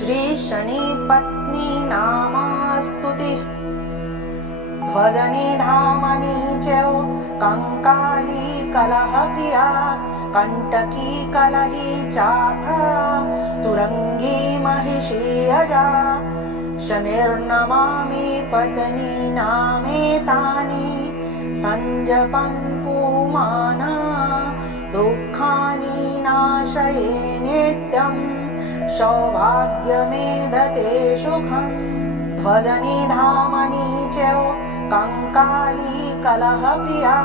श्रीशनिपत्नी नामास्तुतिः। ध्वजनिधामनि च कङ्काली कलहप्रिया कण्टकी कलही चाथ तुरङ्गी महिषी अजा। शनिर्नमामि पत्नी नामेतानि सञ्जपन् पुमाना दुःखानि नाशये नित्यम् सौभाग्यमेधते सुखम् ध्वजनिधामनि च कङ्काली कलहप्रिया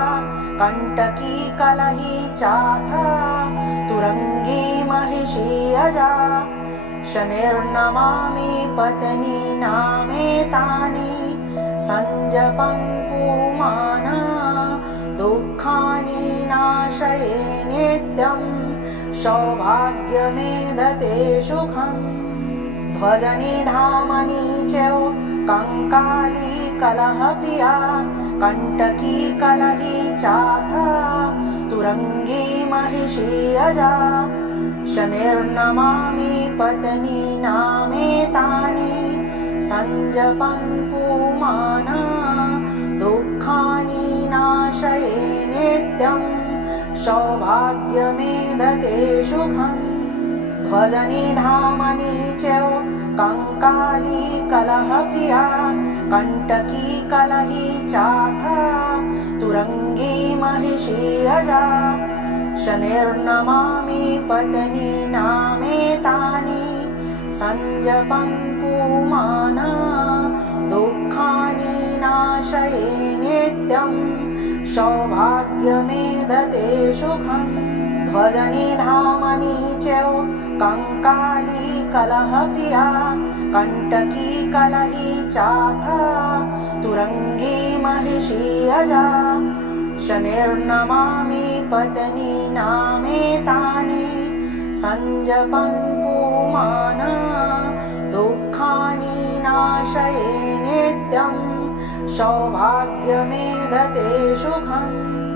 कण्टकी कलही चाथ तुरङ्गी महिषी अजा। शनिर्नमामि पत्नी नामेतानि सञ्जपन् पुमाना दुःखानि नाशये नित्यम् सौभाग्यमेधते सुखम् ध्वजनिधामनि च कङ्काली कलहप्रिया कण्टकी कलही चाथ तुरङ्गी महिषी अजा शनिर्नमामि पत्नी नामेतानि सञ्जपन् पुमाना दुःखानि नाशये नित्यम् सौभाग्यमेधते सुखम् ध्वजनिधामनि च कङ्काली कलहप्रिया कण्टकी कलही चाथ तुरङ्गी महिषी अजा शनिर्नमामि पत्नी नामेतानि सञ्जपन् पुमाना दुःखानि नाशये नित्यम् सुखम् ध्वजनिधामनि च कङ्काली कलहप्रिया कण्टकी कलही चाथ तुरङ्गी महिषी अजा। शनिर्नमामि पत्नी नामेतानि सञ्जपन् पुमाना दुःखानि नाशये नित्यम् सौभाग्यमेधते सुखम्